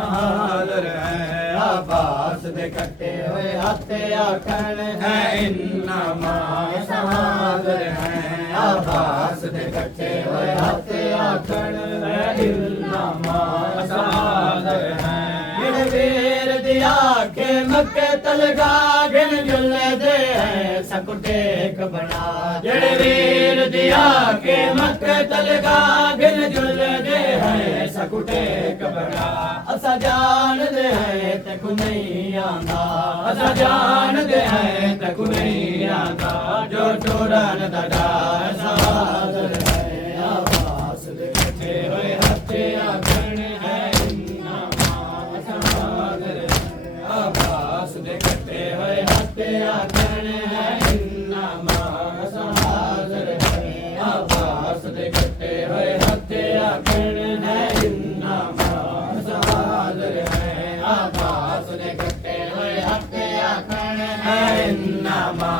सहादर है अब्बास दे कटे हुए हथ आखण है इन्नमा सहादर है अब्बास दे कटे हुए हथ आखण है इन्नमा सहादर है वीर दिया के मक्के तलगा गिन जुल दे है सकुटेक बना जड़े वीर दिया के मक्के तलगा गिन जुल दे है सकुटेक बना असा जान दे है तकु नहीं आंदा असा जान दे है तकु नहीं आंदा जो टोरन दा डार सहादर है अब्बास दे कटे होए हथ आखण है अब्बास दे कटे हुए हथ आखण है इन्नमा सहादर है अब्बास दे कटे हुए हथ आखण है इन्नमा सहादर है अब्बास दे कटे हुए हथ आखण है इन्नमा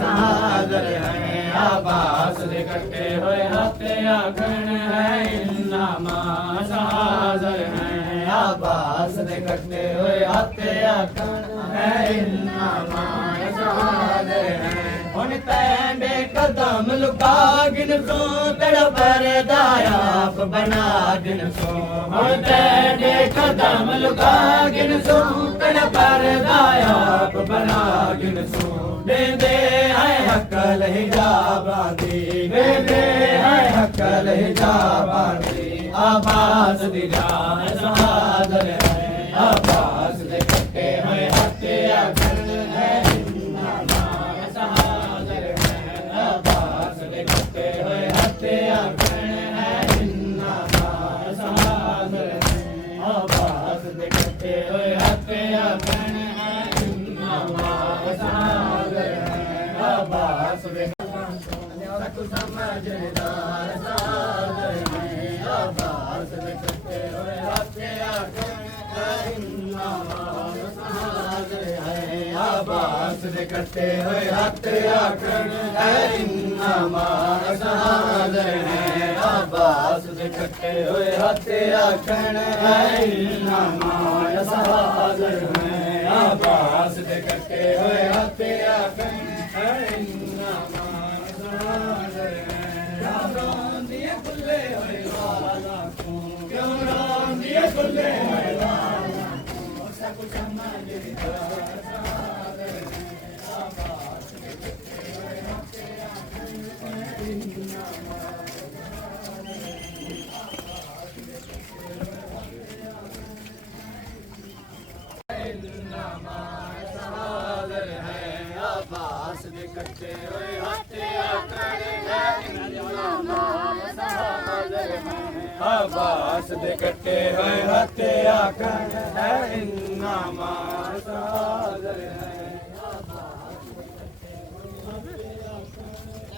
सहादर है अब्बास दे कटे हुए हथ आखण है इन्नमा सहादर है अब्बास दे कटे हुए हथ आखण है इन्नमा सहादर है हुन तैंडे कदम लुका गिन सो तेरा परदायाप बना गिन सो हुन तैंडे कदम लुका गिन सो तेरा परदायाप बना गिन सो दे दे है हकल हिजाबांदी दे दे है हकल हिजाबांदी अब्बास दी जान सहादर है अब्बास दे कटे हुए हथ आखण है इन्नमा सहादर है अब्बास दे कटे हुए हथ आखण है इन्नमा सहादर है अब्बास दे कटे हुए हथ आखण है इन्नमा सहादर है अब्बास दे सकु समझदार सहादर है अब्बास दे कटे हुए हथ आखण है इन्नमा सहादर है अब्बास दे कटे हुए हथ आखण है इन्नमा सहादर है अब्बास दे कटे हुए हथ आखण है इन्नमा सहादर है अब्बास दे कटे हुए हथ आखण है इन्नमा सहादर है रोंदिए खुले हुए वाला क्यों रोंदिए खुले हुए वाला सब समझदार सहादर है अब्बास दे कटे हुए हथ आखण है इन्नमा सहादर है अब्बास दे कटे हुए हथ आखण है इन्नमा सहादर है अब्बास दे कटे हुए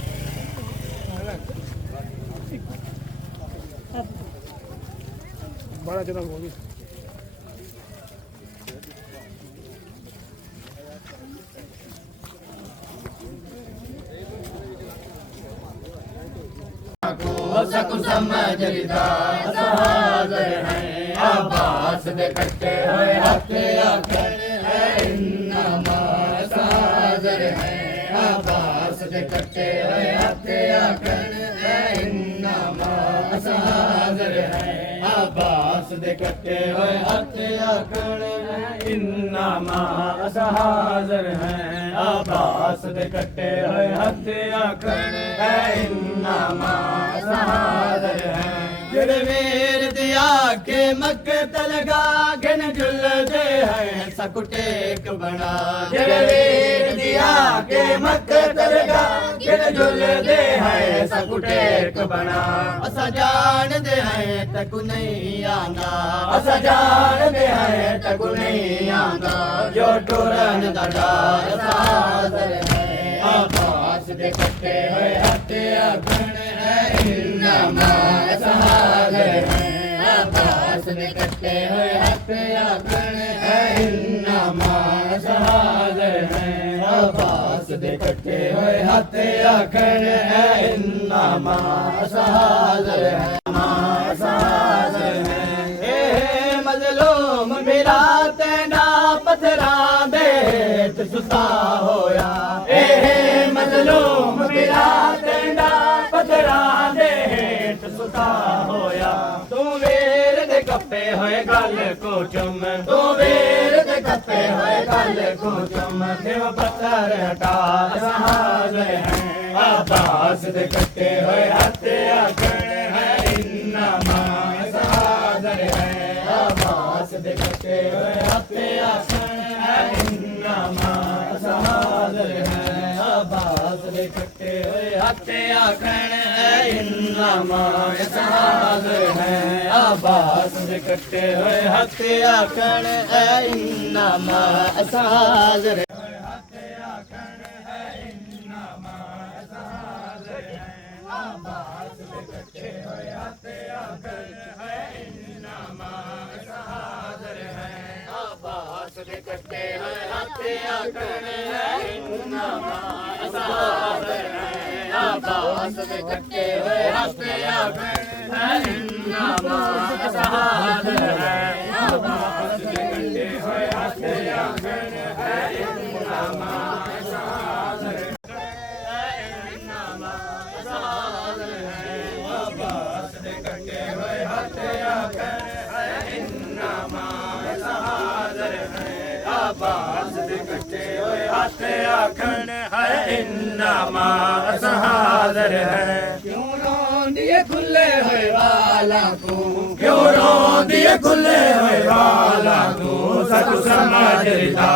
हथ आखण है इन्नमा सहादर है बड़ा चला होगी सकु समझदार सहादर है अब्बास दे कटे हुए हथ आखण है इन्नमा सहादर है अब्बास दे कटे हुए हथ आखण है इन्नमा सहादर है अब्बास दे कटे हुए हथ आखण है इन्नमा सहादर है अब्बास दे कटे हुए हथ आखण है इन्नमा सहादर है जिहड़े वीर दिया के मक्के तलगा गिन जुल दे है सकुटेक बना जिहड़े वीर दिया के मक्के तलगा गिन जुल दे है सकुटेक बना असा जान दे है तकु नहीं आंदा असा जान दे है तकु नहीं आंदा जो टोरन दा डार सहादर है अब्बास दे कटे हुए हथ आखण है इन्नमा सहादर है अब्बास दे कट्टे हुए हथ आखण है इन्नामा हाज़िर हैं अब्बास दे कट्टे हुए हथ आखण है इन्नामा हाज़िर हैं हाज़िर हैं मज़लूम मेरा तेना पत्थरां दे हेठ सुता होया मज़लूम मेरा तेना पत्थरां दे हेठ सुता होया तू वीर दे कप्पे होए गल को चुम तू वीर दे कप्पे होए गल को चुम क्यों पत्थर हटा हाज़िर हैं अब्बास दे कट्टे हुए हथ आखण है इन्नामा हाज़िर हैं अब्बास दे कट्टे हुए हथ आखण है इन्नामा हाज़िर हैं अब्बास दे कट्टे हुए हथ आखण है इन्नामा हाज़िर हैं अब्बास दे कट्टे हुए हथ आखण है इन्नामा हाज़िर हैं अब्बास दे कट्टे हुए हथ आखण है इन्नामा हाज़िर हैं अब्बास दे कट्टे हुए हथ आखण है इन्नामा हाज़िर हैं अब्बास दे कट्टे हुए हथ आखण है इन्नामा हाज़िर हैं अब्बास दे कट्टे हुए हथ आखण है इन्नामा हाज़िर हैं अब्बास दे कट्टे हुए हथ आखण है इन्नामा हाज़िर हैं अब्बास दे कट्टे हुए हथ आखण है इन्नामा हाज़िर हैं क्यों रोंदिए खुले हुए वाला को क्यों रोंदिए खुले हुए वाला को सच समझ रिदा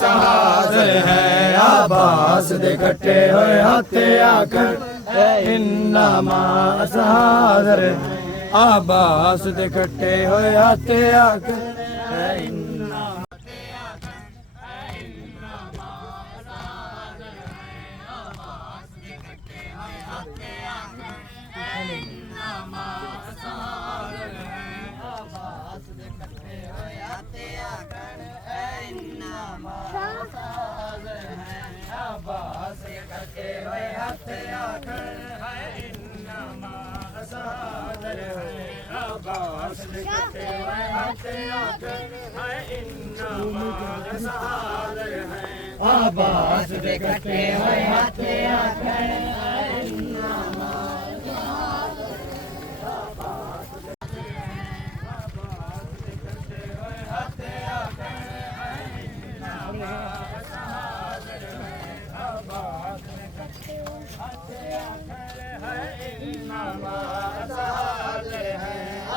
हाज़िर हैं अब्बास दे कट्टे हुए हथ आखण है इन्नामा हाज़िर हैं अब्बास दे कट्टे हुए हथ आखण है इन्नामा अब्बास दे कट्टे हुए हथ आखण है इन्नामा हाज़िर हैं अब्बास दे कट्टे हुए हथ आखण है इन्नामा हाज़िर हैं अब्बास दे कट्टे हुए हथ आखण है इन्नामा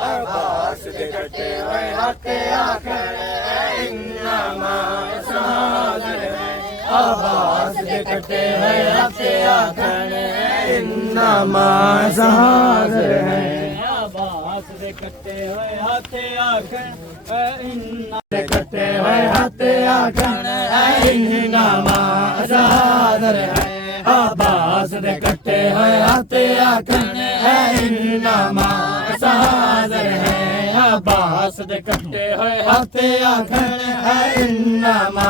अब्बास दे कट्टे हुए हथ आखण है इन्नामा हाज़िर हैं अब्बास दे कट्टे हुए हथ आखण है इन्नामा हाज़िर हैं अब्बास दे कट्टे हुए हथ आखण है इन्नामा दे कट्टे हुए हथ आखण है इन्नामा हाज़िर हैं अब्बास दे कट्टे हुए हथ आखण है इन्नामा हाज़िर हैं अब्बास दे कट्टे हुए हथ आखण है इन्नामा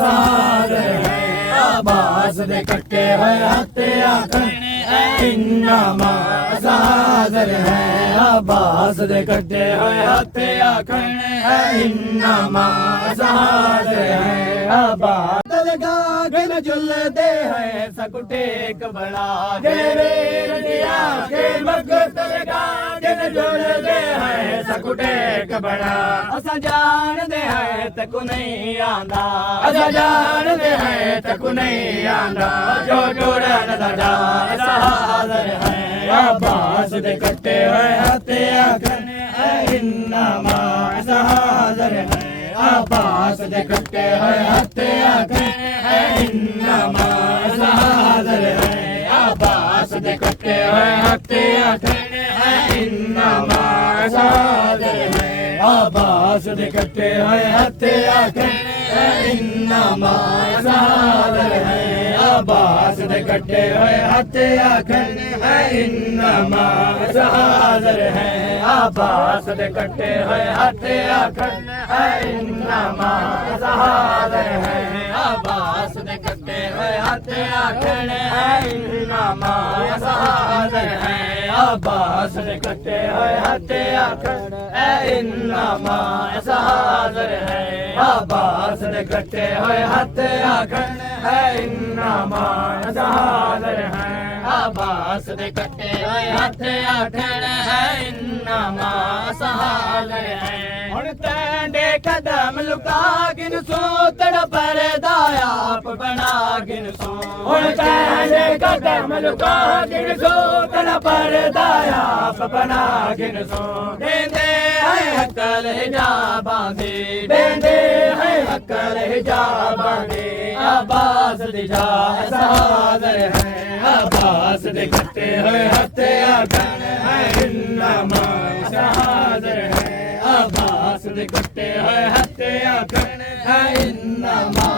हाज़िर हैं अब्बास दे कट्टे हुए हथ आखण है इन्नामा हाज़िर हैं अब्बास दे कट्टे हुए हथ आखण है इन्नामा हाज़िर हैं अब्बास लगा गन झुलदे हैं सकुटेक बड़ा के वीर दिया के मगत लगा गन झुलदे हैं सकुटेक बड़ा असा जान दे है तक नहीं आंदा असा जान दे है तक नहीं आंदा जो टोरन दा हाज़िर हैं अब्बास दे कट्टे हुए हथ आखण है इन्नामा हाज़िर हैं अब्बास दे कट्टे हुए हथ आखण है इन्नामा हाज़िर हैं अब्बास दे कट्टे हुए हथ आखण है इन्नामा हाज़िर हैं अब्बास दे कट्टे हुए हथ आखण है इन्नामा हाज़िर हैं अब्बास दे कट्टे हुए हथ आखण है इन्नामा हाज़िर हैं अब्बास दे कटे हुए हथ आखन है इन्नमा सहादर है अब्बास दे कटे हुए हथ आखन है इन्नमा सहादर है अब्बास दे कटे हुए हथ आखन है इन्नमा सहादर है अब्बास दे कटे हुए हथ आखन है इन्नमा सहादर है अब्बास दे कटे हुए हथ आखन है इन्नमा सहादर है हुण तैंडे कदम लुका गिन सो तड़ परदा आप बना गिन सो हुण तैंडे कदम लुका गिन सो तड़ परदा आप बना गिन सो देंदे है अकल हिजाबां दी देंदे है अकल हिजाबां दी अब्बास दी जा सहादर है अब्बास दे कटे हुए हथ आखन है इन्नमा सहादर है अब्बास दे कटे हुए हथ आखन है इन्नमा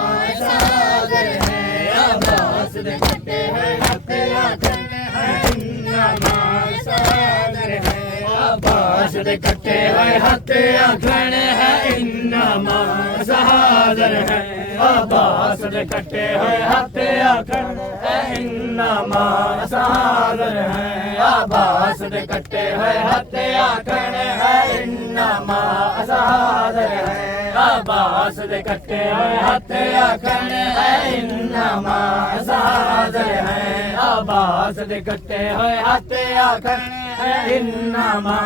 सहादर है अब्बास दे कटे हुए हथ आखन है इन्नमा सहादर है अब्बास दे कटे हुए हथ आखन है इन्नमा सहादर है अब्बास दे कटे हुए हथ आखन है इन्नमा सहादर है अब्बास दे कटे हुए हथ आखन है इन्नमा सहादर है अब्बास दे कटे हुए हथ आखन है इन्नमा सहादर है अब्बास दे कटे हुए हथ आखन है इन्नमा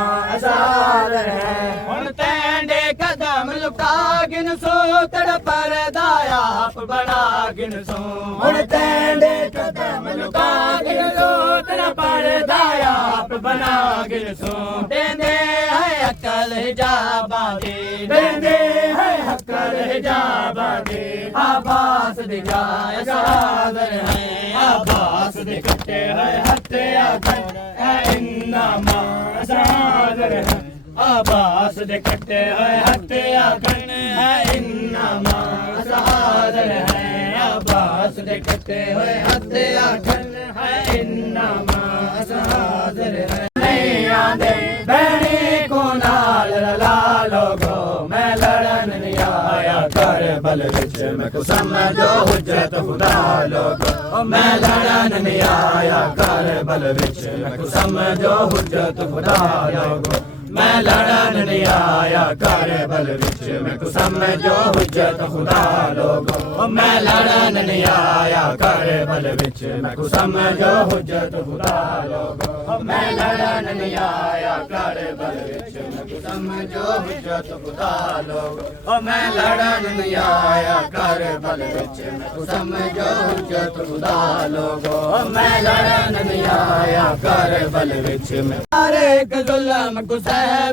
सहादर है हुण तैंडे कदम लुका गिन सो तड़ परदा आप बना गिन सो हुण तैंडे कदम लुका गिन सो तड़ परदा आप बना गिन सो देंदे है अकल हिजाबां दी देंदे है अकल हिजाबां दी अब्बास दी जाए सहादर है अब्बास दे कटे हुए हथ आखन है इन्नमा सहादर है अब्बास दे कटे हुए हथ आखन है इन्नमा सहादर है अब्बास दे कटे हुए हथ आखन है इन्नमा सहादर है नहीं आंदे बहनी को नाल रला लोगो मैं लड़न नहीं आया करबल विच मैं को समझो हुज्जत खुदा लोगो मैं लड़न नहीं आया करबल विच मैं को समझो हुज्जत खुदा लोगो मैं लड़न नहीं आया करबल विच मैं को समझो हुज्जत खुदा लोगो मैं लड़न नहीं आया करबल विच मैं को समझो हुज्जत खुदा लोगो मैं लड़न नहीं आया करबल विच मैं को समझो हुज्जत खुदा लोगो मैं लड़न नहीं आया करबल विच मैं को समझो हुज्जत खुदा लोगो मैं लड़न नहीं आया करबल विच मैं हर एक जुल्म को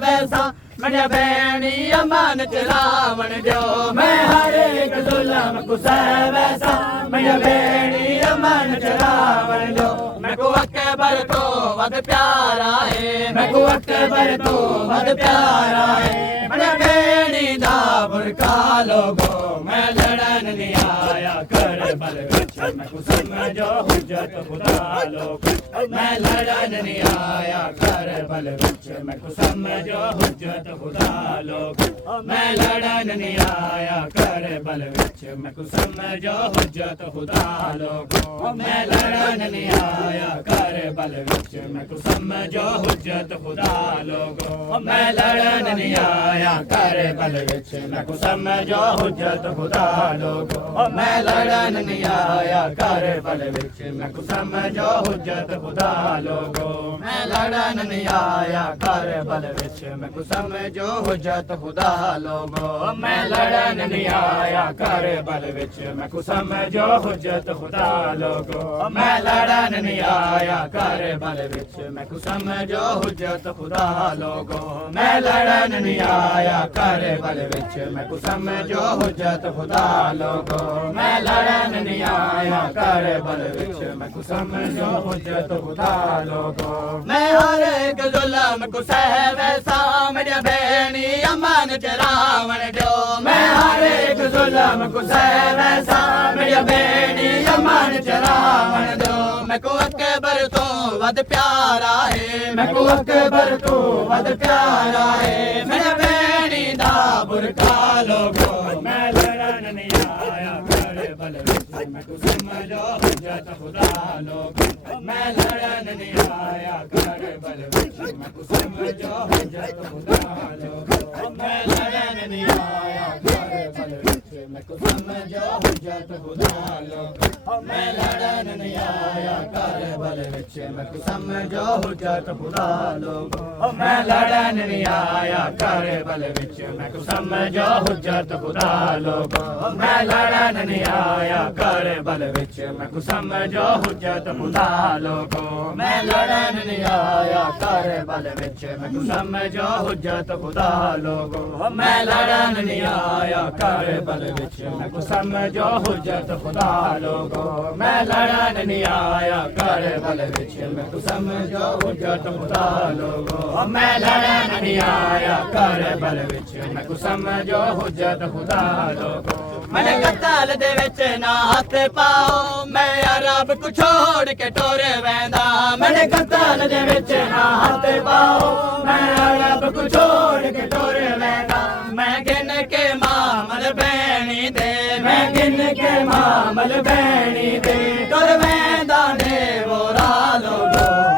वैसा मेरे भैनी अमन चलावन जो मैं हर एक जुल्म को वैसा मेरे भैनी अमन चलावन जो मैं को अकबर तो वद प्यारा है मैं को अकबर तो वद प्यारा है मेरे भैनी दा बुरका लोगो मैं लड़न नहीं आया करबल विच मैं को समझो हुज्जत खुदा लोगो मैं लड़न नहीं आया करबल विच मैं को समझो हुज्जत खुदा लोगो मैं लड़न नहीं आया करबल विच मैं को समझो हुज्जत खुदा लोगो मैं लड़न नहीं आया करबल विच मैं को समझो हुज्जत खुदा लोगो मैं लड़न नहीं आया करबल विच मैं को समझो हुज्जत खुदा लोगो मैं लड़न नहीं आया करबल विच मैं को समझो हुज्जत खुदा लोगो मैं लड़न नहीं आया करबल विच मैं को समझो हुज्जत खुदा लोगो मैं लड़न नहीं आया करबल विच मैं को समझो हुज्जत खुदा लोगो मैं लड़न नहीं आया करबल विच मैं को समझो हुज्जत खुदा लोगो मैं लड़न नहीं आया करबल विच मैं को समझो हुज्जत खुदा लोगो मैं लड़न नहीं आया करबल विच मैं को समझो हुज्जत खुदा लोगो मैं हर एक जुल्म को वैसा मेरे भैनी अमन चलावन जो मैं हर एक जुल्म को वैसा मेरे भैनी अमन चलावन जो मैं को अकबर तो वध प्यारा है मैं को अकबर तो वध प्यारा है मेरे भैणी दा बुरका लोगो मैं लड़न नहीं आया कर बल विच मैं को समझो हुज्जत खुदा लोगो मैं लड़न नहीं आया कर बल विच मैं को समझो हुज्जत खुदा लोगो मैं लड़न नहीं आया कर बल विच मैं को समझो हुज्जत खुदा लोगो मैं लड़न नहीं आया कर बल विच मैं को समझो हुज्जत खुदा लोगो मैं लड़न नहीं आया कर बल विच मैं को समझो हुज्जत खुदा लोगो मैं लड़न नहीं आया कर बल विच मैं को समझो हुज्जत खुदा लोगो मैं लड़न नहीं आया कर बल विच मैं को समझो हुज्जत खुदा लोगो मैं लड़न नहीं आया कर बल विच मैं को समझो हुज्जत खुदा लोगो मैं लड़न नहीं आया कर बल विच मैं को समझो हुज्जत खुदा लोगो मैं लड़न नहीं आया कर बल विच मैं को समझो हुज्जत खुदा लोगो मैंने कताल दे विच ना हाथ पाओ मैं अरब को छोड़ के टोरे वेंदा मैंने कताल दे विच ना हाथ पाओ मैं अरब को छोड़ के टोरे वेंदा मैं गिन के मामल भैणी दे मैं गिन के मामल भैणी दे टोर वेंदा ने वो रालो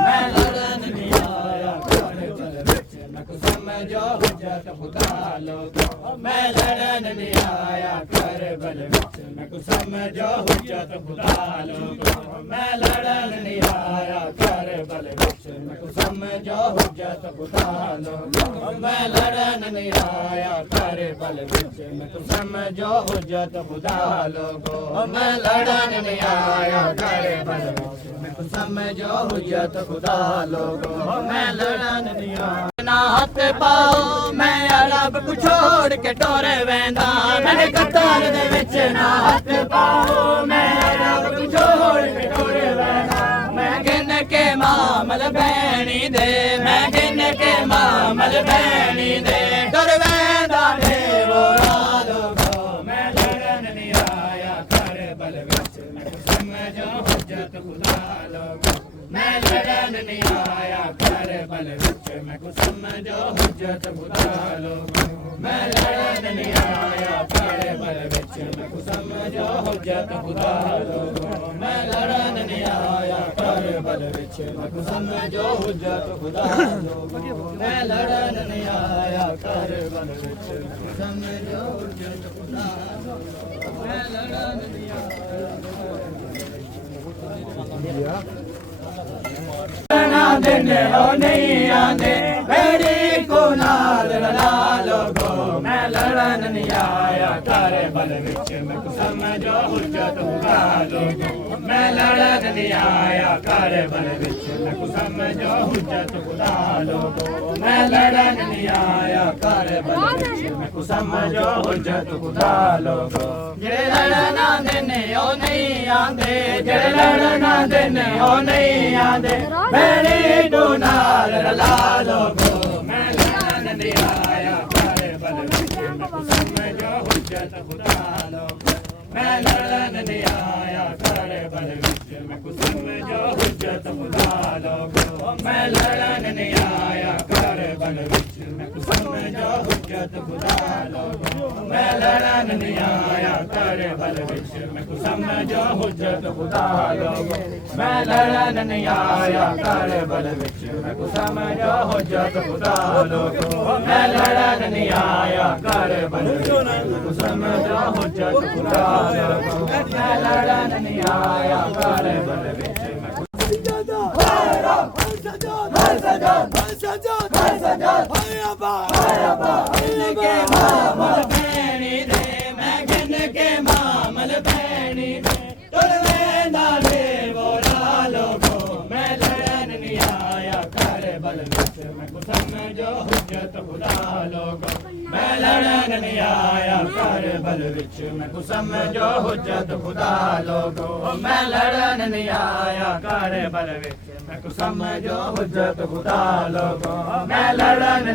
मैं लड़न नहीं आया कर बल विच मैं को समझो हुज्जत खुदा लोगो मैं लड़न नहीं आया कर बल विच मैं को समझो हुज्जत खुदा लोगो मैं लड़न नहीं आया कर बल विच मैं को समझो हुज्जत खुदा लोगो मैं लड़न नहीं आया कर बल विच मैं को समझो हुज्जत खुदा लोगो मैं लड़न नहीं आया कर बल विच मैं को समझो हुज्जत खुदा लोगो मैं लड़न नहीं आया ना हाथ पाओ मैं अरब को छोड़ के टोरे वेंदा मैंने कतार दे विच ना हाथ पाओ मैं अरब को छोड़ के टोरे वेंदा मैं गिन के मामल भैणी दे मैं गिन के मामल भैणी दे टोर वेंदा ने वो लोगो मैं लड़न नहीं आया कर बल विच मैं को समझो हुज्जत खुदा लोगो मैं लड़न नहीं आया कर बल विच मैं को समझो हुज्जत खुदा लोगो मैं लड़न नहीं आया कर बल विच मैं को समझो हुज्जत खुदा लोगो मैं लड़न नहीं आया कर बल विच मैं को समझो हुज्जत खुदा लोगो मैं लड़न नहीं आया कर बल विच मैं को समझो हुज्जत खुदा लोगो मैं लड़न नहीं आया दिन ओ नहीं आंदे मेरी को नाल ला लोगो मैं लड़न नहीं आया कर बल विच मैं को समझो हुज्जत खुदा लोगो मैं लड़न नहीं आया कर बल विच मैं को समझो हुज्जत खुदा लोगो मैं लड़न नहीं आया कर बल विच मैं को समझो हुज्जत खुदा लोगो जे लड़न आंदे ने ओ नहीं आंदे जे लड़न आंदे ने ओ नहीं आंदे मेरी को नाल ला लोगो मैं लड़न नहीं आया कर बल विच मैं को समझो हुज्जत खुदा लोगो मैं लड़न नहीं आया कर बल विच मैं को समझो हुज्जत खुदा लोगो मैं लड़न नहीं आया कर बल विच मैं को समझो हुज्जत खुदा लोगो मैं लड़न नहीं आया कर बल विच मैं को समझो हुज्जत खुदा लोगो मैं लड़न नहीं आया कर बल विच मैं को समझो हुज्जत खुदा लोगो मैं लड़न नहीं आया कर बल विच मैं को समझो हुज्जत खुदा लोगो मैं लड़न नहीं आया कर बल विच मैं को के मामल भैणी दे मैं गिन के मामल भैणी दे टुर वेंदा ने वो लोगो मैं लड़न नहीं आया कर बल विच मैं को समझो हुज्जत खुदा लोगो मैं लड़न नहीं आया कर बल विच मैं को समझो हुज्जत खुदा लोगो मैं लड़न नहीं आया कर बल विच मैं को समझो हुज्जत खुदा लोगो मैं लड़न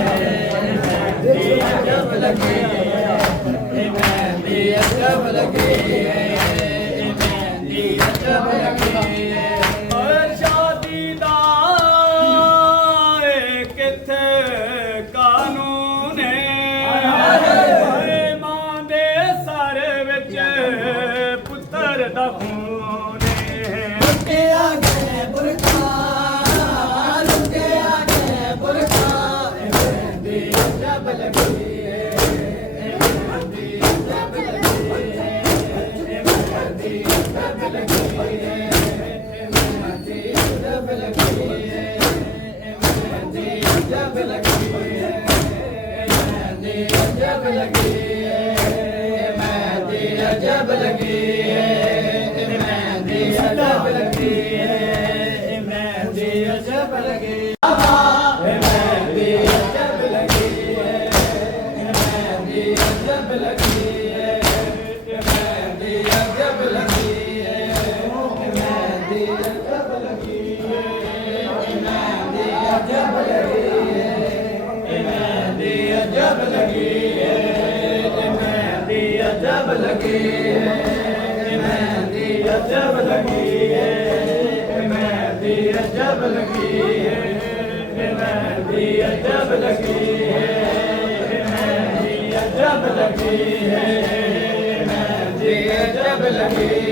लगी है मेहंदी अजब लगी है शादी दा किथे कानून है मां दे सर विच पुत्तर दा खून लुटे आगे बुरखा लुटे आगे बुरखा मेहंदी अजब लगी है मेहंदी अजब लगी है मेहंदी अजब लगी है मेहंदी अजब लगी है मेहंदी अजब लगी है मेहंदी अजब लगी है मेहंदी अजब लगी है मेहंदी अजब लगी है मेहंदी अजब लगी मेहंदी अजब लगी है मेहंदी अजब लगी है मेहंदी अजब लगी है मेहंदी अजब लगी है मेहंदी अजब लगी है मेहंदी अजब लगी है मेहंदी अजब लगी है मेहंदी अजब लगी है मेहंदी अजब लगी है मेहंदी अजब लगी है मेहंदी अजब लगी है मेहंदी अजब लगी